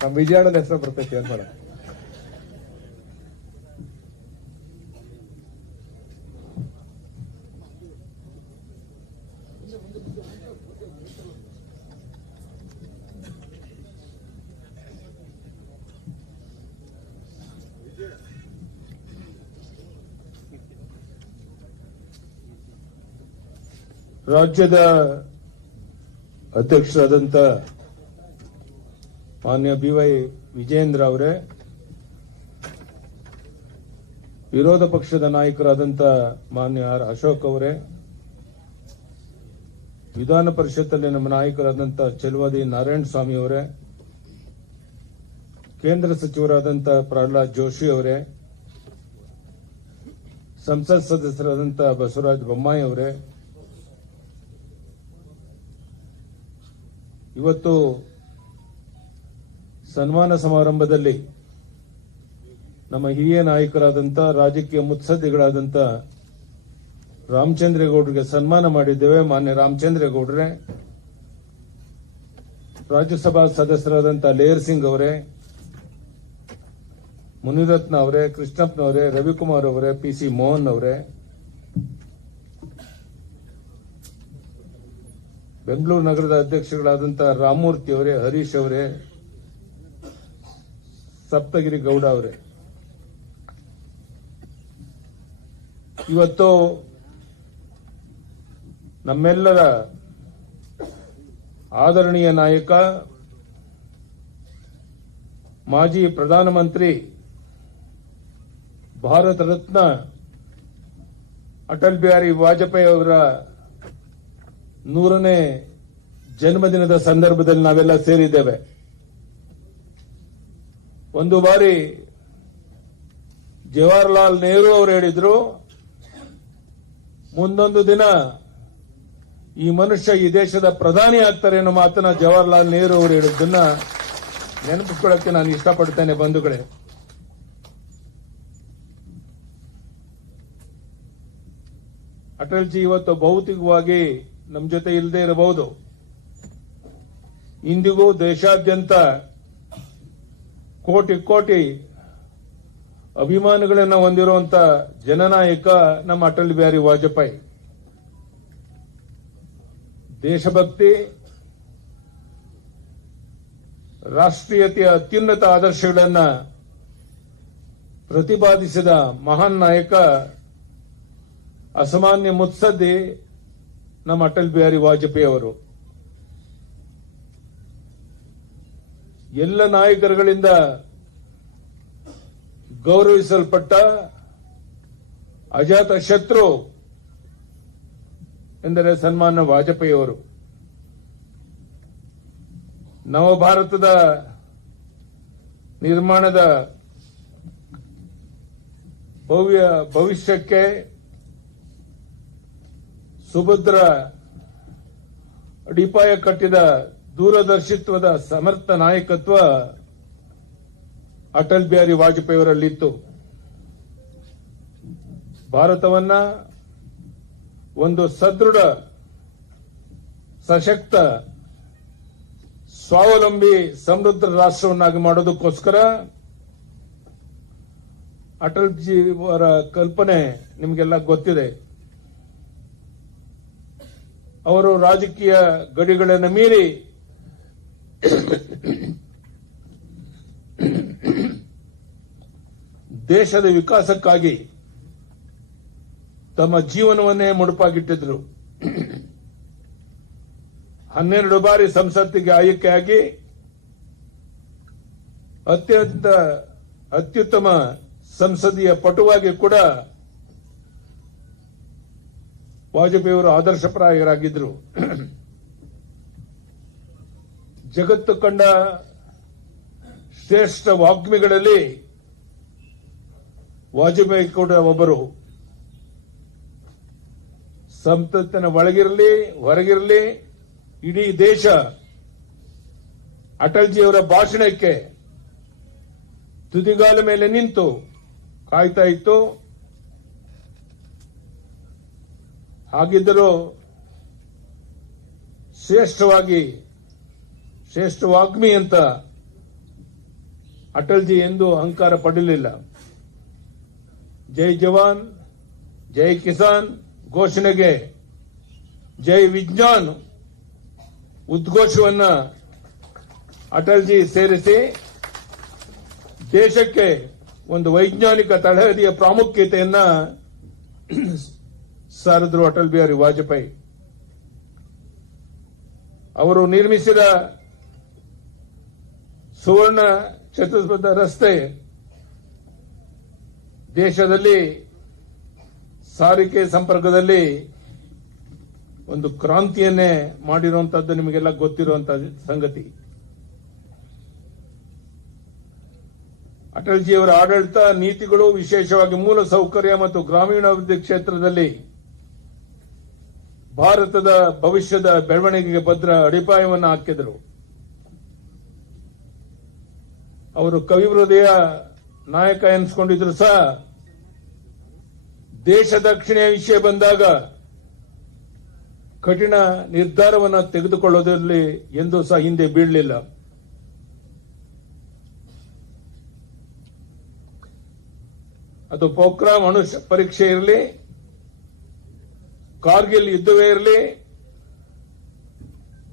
ನಮ್ಮ ವಿಜಯಣ್ಣನ ಹೆಸರು ಬರ್ತೈತಿ ಅಂತ ಮಾಡ. ರಾಜ್ಯದ ಅಧ್ಯಕ್ಷರಾದಂಥ ಮಾನ್ಯ ಬಿ ವೈ ವಿಜೇಂದ್ರ ಅವರೇ, ವಿರೋಧ ಪಕ್ಷದ ನಾಯಕರಾದಂತಹ ಮಾನ್ಯ ಆರ್ ಅಶೋಕ್ ಅವರೇ, ವಿಧಾನ ಪರಿಷತ್ತಲ್ಲಿ ನಮ್ಮ ನಾಯಕರಾದಂತಹ ಚೆಲುವಾದಿ ನಾರಾಯಣ ಸ್ವಾಮಿ ಅವರೇ, ಕೇಂದ್ರ ಸಚಿವರಾದಂತಹ ಪ್ರಹ್ಲಾದ್ ಜೋಶಿ ಅವರೇ, ಸಂಸತ್ ಸದಸ್ಯರಾದಂತಹ ಬಸವರಾಜ ಬೊಮ್ಮಾಯಿ ಅವರೇ, ಇವತ್ತು ಸನ್ಮಾನ ಸಮಾರಂಭದಲ್ಲಿ ನಮ್ಮ ಹಿರಿಯ ನಾಯಕರಾದಂಥ ರಾಜಕೀಯ ಮುತ್ಸದ್ದಿಗಳಾದಂಥ ರಾಮಚಂದ್ರೇಗೌಡರಿಗೆ ಸನ್ಮಾನ ಮಾಡಿದ್ದೇವೆ. ಮಾನ್ಯ ರಾಮಚಂದ್ರೇಗೌಡ್ರೆ, ರಾಜ್ಯಸಭಾ ಸದಸ್ಯರಾದಂಥ ಲೇಯರ್ ಸಿಂಗ್ ಅವರೇ, ಮುನಿರತ್ನ ಅವರೇ ಕೃಷ್ಣಪ್ಪನವರೇ ರವಿಕುಮಾರ್ ಅವರೇ, ಪಿ ಸಿ ಮೋಹನ್ ಅವರೇ, ಬೆಂಗಳೂರು ನಗರದ ಅಧ್ಯಕ್ಷಗಳಾದಂಥ ರಾಮಮೂರ್ತಿ ಅವರೇ, ಹರೀಶ್ ಅವರೇ ಸಪ್ತಗಿರಿ ಗೌಡ ಅವರೇ. ಇವತ್ತು ನಮ್ಮೆಲ್ಲರ ಆದರಣೀಯ ನಾಯಕ, ಮಾಜಿ ಪ್ರಧಾನಮಂತ್ರಿ ಭಾರತ ರತ್ನ ಅಟಲ್ ಬಿಹಾರಿ ವಾಜಪೇಯಿ ಅವರ ನೂರನೇ ಜನ್ಮದಿನದ ಸಂದರ್ಭದಲ್ಲಿ ನಾವೆಲ್ಲ ಸೇರಿದ್ದೇವೆ. ಒಂದು ಬಾರಿ ಜವಾಹರ್ಲಾಲ್ ನೆಹರು ಅವರು ಹೇಳಿದ್ರು, ಮುಂದೊಂದು ದಿನ ಈ ಮನುಷ್ಯ ಈ ದೇಶದ ಪ್ರಧಾನಿ ಆಗ್ತಾರೆ ಅನ್ನೋ ಮಾತನ್ನ ಜವಾಹರ್ಲಾಲ್ ನೆಹರು ಅವರು ಹೇಳಿದ್ದನ್ನ ನೆನಪಿಸ್ಕೊಳ್ಳಕ್ಕೆ ನಾನು ಇಷ್ಟಪಡ್ತೇನೆ ಬಂಧುಗಳೇ. ಅಟಲ್ಜಿ ಇವತ್ತು ಭೌತಿಕವಾಗಿ ನಮ್ಮ ಜೊತೆ ಇಲ್ಲದೆ ಇರಬಹುದು. ಇಂದಿಗೂ ದೇಶಾದ್ಯಂತ ಕೋಟಿ ಕೋಟಿ ಅಭಿಮಾನಿಗಳನ್ನ ಹೊಂದಿರುವಂತ ಜನನಾಯಕ ನಮ್ಮ ಅಟಲ್ ಬಿಹಾರಿ ವಾಜಪೇಯಿ. ದೇಶಭಕ್ತಿ, ರಾಷ್ಟ್ರೀಯತೆಯ ಅತ್ಯುನ್ನತ ಆದರ್ಶಗಳನ್ನ ಪ್ರತಿಪಾದಿಸಿದ ಮಹಾನ್ ನಾಯಕ, ಅಸಾಮಾನ್ಯ ಮುತ್ಸದ್ದಿ ನಮ್ಮ ಅಟಲ್ ಬಿಹಾರಿ ವಾಜಪೇಯಿ ಅವರು. ಎಲ್ಲ ನಾಯಕರುಗಳಿಂದ ಗೌರವಿಸಲ್ಪಟ್ಟ ಅಜಾತ ಶತ್ರು ಎಂದರೆ ಸನ್ಮಾನ್ಯ ವಾಜಪೇಯಿ ಅವರು. ನವಭಾರತದ ನಿರ್ಮಾಣದ ಭವ್ಯ ಭವಿಷ್ಯಕ್ಕೆ ಸುಭದ್ರ ಅಡಿಪಾಯ ಕಟ್ಟಿದ ದೂರದರ್ಶಿತ್ವದ ಸಮರ್ಥ ನಾಯಕತ್ವ ಅಟಲ್ ಬಿಹಾರಿ ವಾಜಪೇಯಿ ಅವರಲ್ಲಿತ್ತು ಭಾರತವನ್ನ ಒಂದು ಸದೃಢ, ಸಶಕ್ತ, ಸ್ವಾವಲಂಬಿ, ಸಮೃದ್ಧ ರಾಷ್ಟ್ರವನ್ನಾಗಿ ಮಾಡೋದಕ್ಕೋಸ್ಕರ ಅಟಲ್ ಜಿ ಅವರ ಕಲ್ಪನೆ ನಿಮಗೆಲ್ಲ ಗೊತ್ತಿದೆ. ಅವರು ರಾಜಕೀಯ ಗಡಿಗಳನ್ನು ಮೀರಿ ದೇಶದ ವಿಕಾಸಕ್ಕಾಗಿ ತಮ್ಮ ಜೀವನವನ್ನೇ ಮುಡುಪಾಗಿಟ್ಟಿದ್ರು. ಹನ್ನೆರಡು ಬಾರಿ ಸಂಸತ್ತಿಗೆ ಆಯ್ಕೆಯಾಗಿ ಅತ್ಯಂತ ಅತ್ಯುತ್ತಮ ಸಂಸದೀಯ ಪಟುವಾಗಿ ಕೂಡ ವಾಜಪೇಯಿ ಅವರು ಆದರ್ಶಪ್ರಾಯರಾಗಿದ್ದರು ಜಗತ್ತು ಕಂಡ ಶ್ರೇಷ್ಠ ವಾಗ್ಮಿಗಳಲ್ಲಿ ವಾಜಪೇಯಿ ಕೂಡ ಒಬ್ಬರು. ಸಂಸತ್ತಿನ ಒಳಗಿರಲಿ, ಹೊರಗಿರಲಿ, ಇಡೀ ದೇಶ ಅಟಲ್ಜಿಯವರ ಭಾಷಣಕ್ಕೆ ತುದಿಗಾಲ ಮೇಲೆ ನಿಂತು ಕಾಯ್ತಾ ಇತ್ತು. ಹಾಗಿದ್ದರೂ ಶ್ರೇಷ್ಠವಾಗಿ ಶ್ರೇಷ್ಠ ವಾಗ್ಮಿ ಅಂತ ಅಟಲ್ಜಿ ಎಂದು ಅಹಂಕಾರ ಪಡಲಿಲ್ಲ. ಜೈ ಜವಾನ್, ಜೈ ಕಿಸಾನ್ ಘೋಷಣೆಗೆ ಜೈ ವಿಜ್ಞಾನ್ ಉದ್ಘೋಷವನ್ನ ಅಟಲ್ಜಿ ಸೇರಿಸಿ ದೇಶಕ್ಕೆ ಒಂದು ವೈಜ್ಞಾನಿಕ ತಳಹದಿಯ ಪ್ರಾಮುಖ್ಯತೆಯನ್ನ ಸಾರಿದ್ರು ಅಟಲ್ ಬಿಹಾರಿ ವಾಜಪೇಯಿ ಅವರು ನಿರ್ಮಿಸಿದ ಸುವರ್ಣ ಚತುಷ್ಪಥ ರಸ್ತೆ ದೇಶದಲ್ಲಿ ಸಾರಿಗೆ ಸಂಪರ್ಕದಲ್ಲಿ ಒಂದು ಕ್ರಾಂತಿಯನ್ನೇ ಮಾಡಿರುವಂತಹದ್ದು ನಿಮಗೆಲ್ಲ ಗೊತ್ತಿರುವಂತಹ ಸಂಗತಿ. ಅಟಲ್ಜಿಯವರ ಆಡಳಿತ ನೀತಿಗಳು ವಿಶೇಷವಾಗಿ ಮೂಲ ಸೌಕರ್ಯ ಮತ್ತು ಗ್ರಾಮೀಣಾಭಿವೃದ್ಧಿ ಕ್ಷೇತ್ರದಲ್ಲಿ ಭಾರತದ ಭವಿಷ್ಯದ ಬೆಳವಣಿಗೆಗೆ ಭದ್ರ ಅಡಿಪಾಯವನ್ನು ಹಾಕಿದರು. ಅವರು ಕವಿ ಹೃದಯ ನಾಯಕ ಎನ್ಸ್ಕೊಂಡಿದ್ರು ಸಹ. ದೇಶ ದಕ್ಷಿಣೆಯ ವಿಷಯ ಬಂದಾಗ ಕಠಿಣ ನಿರ್ಧಾರವನ್ನು ತೆಗೆದುಕೊಳ್ಳೋದ್ರಲ್ಲಿ ಎಂದೂ ಸಹ ಹಿಂದೆ ಬೀಳಲಿಲ್ಲ. ಅದು ಪೋಖ್ರಾಮ್ ಅಣು ಪರೀಕ್ಷೆ ಇರಲಿ, ಕಾರ್ಗಿಲ್ ಯುದ್ಧವೇ ಇರಲಿ,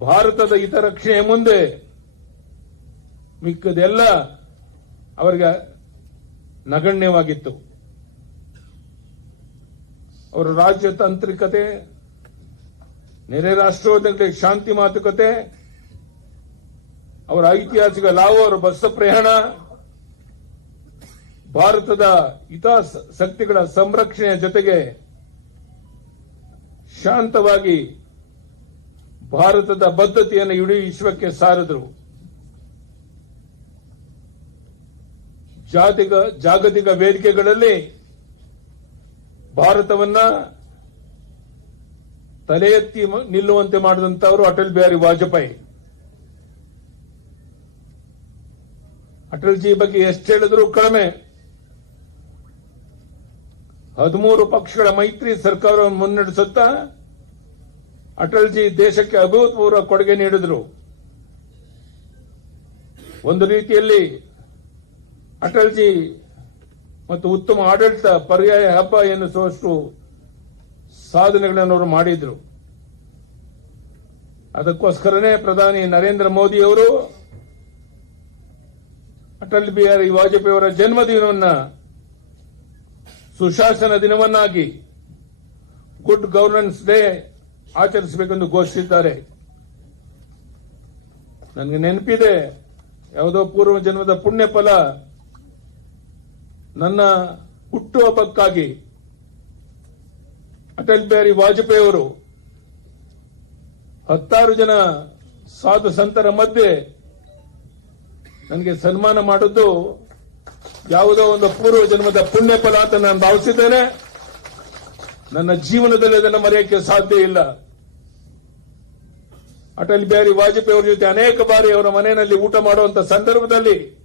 ಭಾರತದ ಹಿತರಕ್ಷಣೆಯ ಮುಂದೆ ಮಿಕ್ಕದೆಲ್ಲ ಅವರಿಗೆ ನಗಣ್ಯವಾಗಿತ್ತು. ಅವರ ರಾಜ್ಯತಾಂತ್ರಿಕತೆ ನೆರೆ ರಾಷ್ಟ್ರವಾದ ಶಾಂತಿ ಮಾತುಕತೆ, ಅವರ ಐತಿಹಾಸಿಕ ಲಾಹೋರ್ ಬಸ್ ಪ್ರಯಾಣ, ಭಾರತದ ಹಿತಾಸಕ್ತಿಗಳ ಸಂರಕ್ಷಣೆಯ ಜೊತೆಗೆ ಶಾಂತವಾಗಿ ಭಾರತದ ಬದ್ಧತೆಯನ್ನು ಇಡೀ ವಿಶ್ವಕ್ಕೆ ಸಾರಿದರು. ಜಾತಿಕ, ಜಾಗತಿಕ ವೇದಿಕೆಗಳಲ್ಲಿ ಭಾರತವನ್ನ ತಲೆ ಎತ್ತಿ ನಿಲ್ಲುವಂತೆ ಮಾಡಿದಂತವರು ಅಟಲ್ ಬಿಹಾರಿ ವಾಜಪೇಯಿ. ಅಟಲ್ಜಿ ಬಗ್ಗೆ ಎಷ್ಟು ಹೇಳಿದ್ರು ಕಡಿಮೆ. ಹದಿಮೂರು ಪಕ್ಷಗಳ ಮೈತ್ರಿ ಸರ್ಕಾರವನ್ನು ಮುನ್ನಡೆಸುತ್ತಾ ಅಟಲ್ಜಿ ದೇಶಕ್ಕೆ ಅಭೂತಪೂರ್ವ ಕೊಡುಗೆ ನೀಡಿದರು. ಒಂದು ರೀತಿಯಲ್ಲಿ ಅಟಲ್ಜಿ ಮತ್ತು ಉತ್ತಮ ಆಡಳಿತ ಪರ್ಯಾಯ ಹಬ್ಬ ಎನ್ನಿಸುವಷ್ಟು ಸಾಧನೆಗಳನ್ನು ಅವರು ಮಾಡಿದ್ರು. ಅದಕ್ಕೋಸ್ಕರನೇ ಪ್ರಧಾನಿ ನರೇಂದ್ರ ಮೋದಿ ಅವರು ಅಟಲ್ ಬಿಹಾರಿ ವಾಜಪೇಯಿ ಅವರ ಜನ್ಮದಿನವನ್ನ ಸುಶಾಸನ ದಿನವನ್ನಾಗಿ ಗುಡ್ ಗವರ್ನೆನ್ಸ್ ಡೇ ಆಚರಿಸಬೇಕೆಂದು ಘೋಷಿಸಿದ್ದಾರೆ. ನನಗೆ ನೆನಪಿದೆ, ಯಾವುದೋ ಪೂರ್ವ ಜನ್ಮದ ಪುಣ್ಯ ಫಲ ನನ್ನ ಹುಟ್ಟುಹಬ್ಬಕ್ಕಾಗಿ ಅಟಲ್ ಬಿಹಾರಿ ವಾಜಪೇಯಿ ಅವರು ಹತ್ತಾರು ಜನ ಸಾಧು ಸಂತರ ಮಧ್ಯೆ ನನಗೆ ಸನ್ಮಾನ ಮಾಡಿದ್ದು ಯಾವುದೋ ಒಂದು ಪೂರ್ವ ಜನ್ಮದ ಪುಣ್ಯ ಫಲ ಅಂತ ನಾನು ಭಾವಿಸಿದ್ದೇನೆ. ನನ್ನ ಜೀವನದಲ್ಲಿ ಅದನ್ನು ಮರೆಯಕ್ಕೆ ಸಾಧ್ಯ ಇಲ್ಲ. ಅಟಲ್ ಬಿಹಾರಿ ವಾಜಪೇಯಿ ಅವರ ಜೊತೆ ಅನೇಕ ಬಾರಿ ಅವರ ಮನೆಯಲ್ಲಿ ಊಟ ಮಾಡುವಂತ ಸಂದರ್ಭದಲ್ಲಿ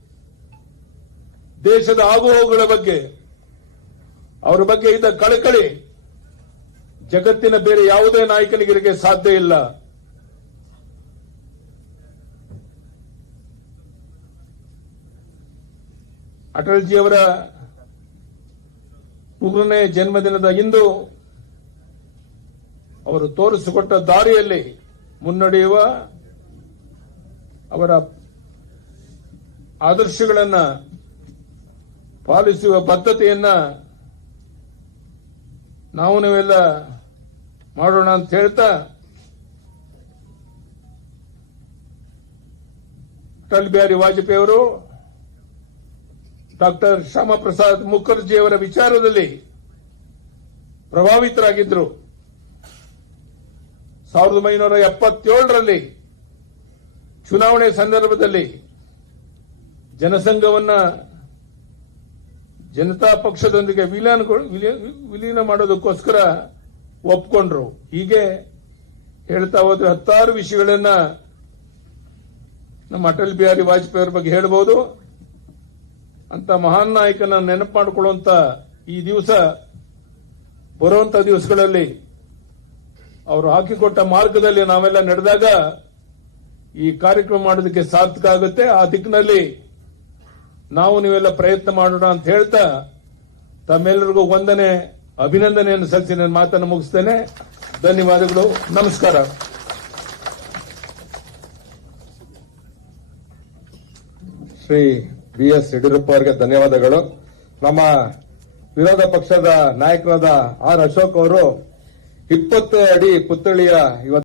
ದೇಶದ ಆಗುಹೋಗುಗಳ ಬಗ್ಗೆ, ಅವರ ಬಗ್ಗೆ ಇದ್ದ ಕಳಕಳಿ, ಜಗತ್ತಿನ ಬೇರೆ ಯಾವುದೇ ನಾಯಕನಿಗರಿಗೆ ಸಾಧ್ಯ ಇಲ್ಲ. ಅಟಲ್ಜಿಯವರ ಮೂರನೇ ಜನ್ಮದಿನದ ಇಂದು ಅವರು ತೋರಿಸಿಕೊಟ್ಟ ದಾರಿಯಲ್ಲಿ ಮುನ್ನಡೆಯುವ ಅವರ ಆದರ್ಶಗಳನ್ನ ಪಾಲಿಸುವ ಬದ್ಧತೆಯನ್ನ ನಾವು ನಾವೆಲ್ಲ ಮಾಡೋಣ ಅಂತ ಹೇಳ್ತಾ ಅಟಲ್ ಬಿಹಾರಿ ವಾಜಪೇಯಿ ಅವರು ಡಾಕ್ಟರ್ ಶ್ಯಾಮಪ್ರಸಾದ್ ಮುಖರ್ಜಿ ಅವರ ವಿಚಾರದಲ್ಲಿ ಪ್ರಭಾವಿತರಾಗಿದ್ದರು ಸಾವಿರದ ಒಂಬೈನೂರ ಎಪ್ಪತ್ತೇಳರಲ್ಲಿ ಚುನಾವಣೆ ಸಂದರ್ಭದಲ್ಲಿ ಜನಸಂಘವನ್ನ ಜನತಾ ಪಕ್ಷದೊಂದಿಗೆ ವಿಲೀನ ವಿಲೀ- ವಿಲೀನ ಮಾಡೋದಕ್ಕೋಸ್ಕರ ಒಪ್ಕೊಂಡ್ರು. ಹೀಗೆ ಹೇಳ್ತಾ ಹೋದ್ರೆ ಹತ್ತಾರು ವಿಷಯಗಳನ್ನ ನಮ್ಮ ಅಟಲ್ ಬಿಹಾರಿ ವಾಜಪೇಯಿ ಬಗ್ಗೆ ಹೇಳಬಹುದು ಅಂತ ಮಹಾನ್ ನಾಯಕನ ನೆನಪು ಮಾಡಿಕೊಳ್ಳುವಂತ ಈ ದಿವಸ, ಬರುವಂತ ದಿವಸಗಳಲ್ಲಿ ಅವರು ಹಾಕಿಕೊಟ್ಟ ಮಾರ್ಗದಲ್ಲಿ ನಾವೆಲ್ಲ ನಡೆದಾಗ ಈ ಕಾರ್ಯಕ್ರಮ ಮಾಡೋದಕ್ಕೆ ಸಾರ್ಥಕ ಆಗುತ್ತೆ. ಆ ದಿಕ್ಕಿನಲ್ಲಿ ನಾವು ನೀವೆಲ್ಲ ಪ್ರಯತ್ನ ಮಾಡೋಣ ಅಂತ ಹೇಳ್ತಾ ತಮ್ಮೆಲ್ಲರಿಗೂ ಒಂದನೇ ಅಭಿನಂದನೆಯನ್ನು ಸಲ್ಲಿಸಿ ನನ್ನ ಮಾತನ್ನು ಮುಗಿಸ್ತೇನೆ. ಧನ್ಯವಾದಗಳು. ನಮಸ್ಕಾರ. ಶ್ರೀ ಬಿ ಎಸ್ ಯಡಿಯೂರಪ್ಪ ಅವರಿಗೆ ಧನ್ಯವಾದಗಳು. ನಮ್ಮ ವಿರೋಧ ಪಕ್ಷದ ನಾಯಕರಾದ ಆರ್ ಅಶೋಕ್ ಅವರು ಇಪ್ಪತ್ತು ಅಡಿ ಪುತ್ಥಳಿಯ ಇವತ್ತು